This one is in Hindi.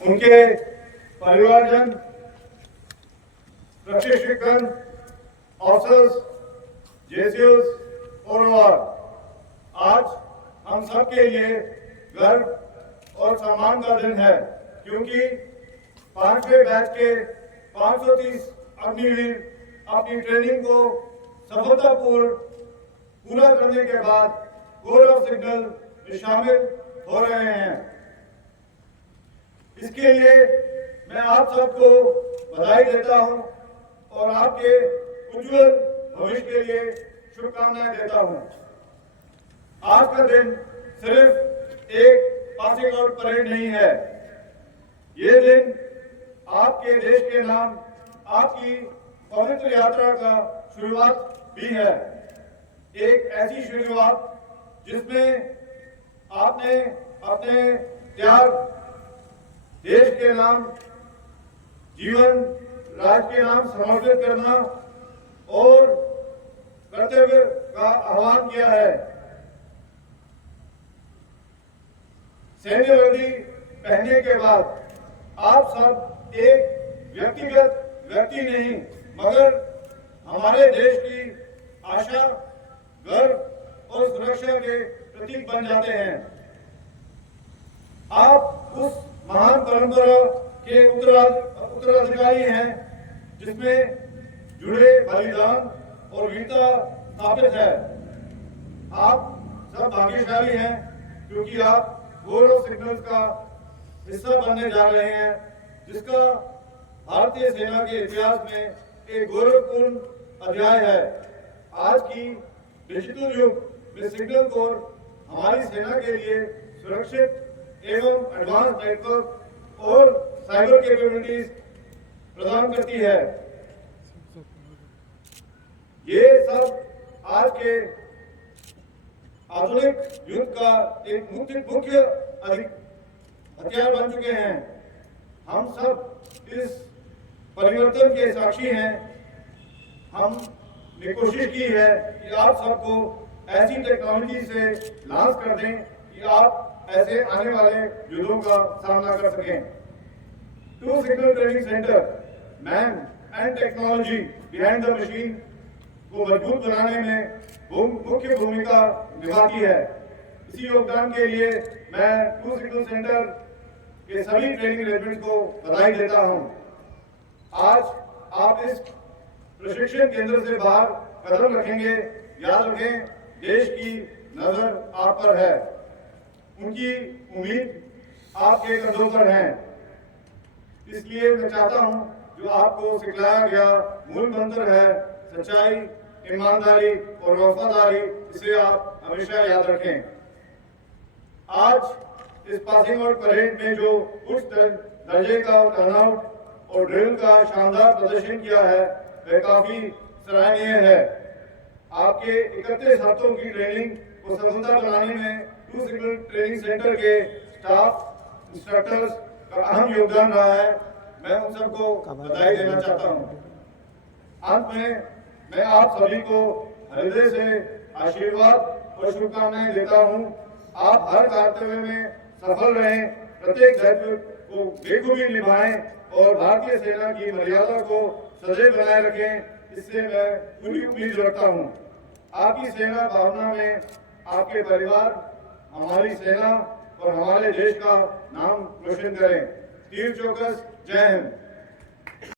उनके परिवारजन, प्रशिक्षकगण, ऑफिसर्स, जेसीओस और आज हम सबके लिए गर्व और सम्मान का दिन है, क्योंकि 5वें बैच के 530 अग्निवीर अपनी ट्रेनिंग को सफलतापूर्ण पूरा करने के बाद गौरव सिग्नल में शामिल हो रहे हैं। इसके लिए मैं आप सबको बधाई देता हूं और आपके उज्जवल भविष्य के लिए शुभकामनाएं देता हूं। आज का दिन सिर्फ एक पासिंग आउट परेड नहीं है, ये दिन आपके देश के नाम आपकी पवित्र यात्रा का शुरुआत भी है। एक ऐसी शुरुआत जिसमें आपने अपने त्याग, देश के नाम जीवन, राष्ट्र के नाम समर्पित करना और कर्तव्य का आह्वान किया है। सैन्य वर्दी पहनने के बाद आप सब एक व्यक्तिगत व्यक्ति नहीं, मगर हमारे देश की आशा, गर्व और सुरक्षा के प्रतीक बन जाते हैं। आप उस महान परंपरा के उत्तराधिकारी हैं जिसमें जुड़े बलिदान और वीरता स्थापित है। आप सब भाग्यशाली हैं क्योंकि आप गौरव सिग्नल्स का हिस्सा बनने जा रहे हैं, जिसका भारतीय सेना के इतिहास में एक गौरवपूर्ण अध्याय है। आज की डिजिटल युग में सिग्नल कोर हमारी सेना के लिए सुरक्षित एवं एडवांस नेटवर्क और साइबर कैपेबिलिटीज प्रदान करती है। ये सब आज के आधुनिक युद्ध का एक मुख्य हथियार बन चुके हैं। हम सब इस परिवर्तन के साक्षी हैं। हमने कोशिश की है कि आप सबको ऐसी टेक्नोलॉजी से लैस कर दें कि आप ऐसे आने वाले युद्धों का सामना कर सकें। Two signal training centre man and technology behind the machine को मजबूत बनाने में मुख्य भूमिका निभाती है। इसी योगदान के लिए मैं टू सिग्नल सेंटर के सभी ट्रेनिंग रेजिमेंट को बधाई देता हूं। आज आप इस प्रशिक्षण केंद्र से बाहर कदम रखेंगे, याद रखें देश की नजर आप पर है, उनकी उम्मीद आपके कंधों पर है। इसलिए मैं चाहता हूं जो आपको सिखलाया गया मूल मंत्र है सच्चाई, ईमानदारी और वफादारी, इसे आप हमेशा याद रखें। आज इस पासिंग आउट परेड में जो उच्च दर्जे का टर्नआउट और ड्रिल का शानदार प्रदर्शन किया है वह काफी सराहनीय है। आपके 31 हफ्तों की ट्रेनिंग को सफलता बनाने में टू सिग्नल ट्रेनिंग सेंटर के स्टाफ, इंस्ट्रक्टर्स का अहम योगदान रहा है। मैं उन सबको बधाई देना चाहता हूं। अंत में मैं आप सभी को हृदय से आशीर्वाद और शुभकामनाएं देता हूं। आप हर कर्तव्य में सफल रहें, प्रत्येक दायित्व को बेखूबी निभाएं और भारतीय सेना की मर्यादा को सदैव बनाए रखें। इससे मैं पूरी उम्मीद रखता हूं। आपकी सेना भावना में आपके परिवार, हमारी सेना और हमारे देश का नाम रोशन करें। तीर चौकस, जय हिंद।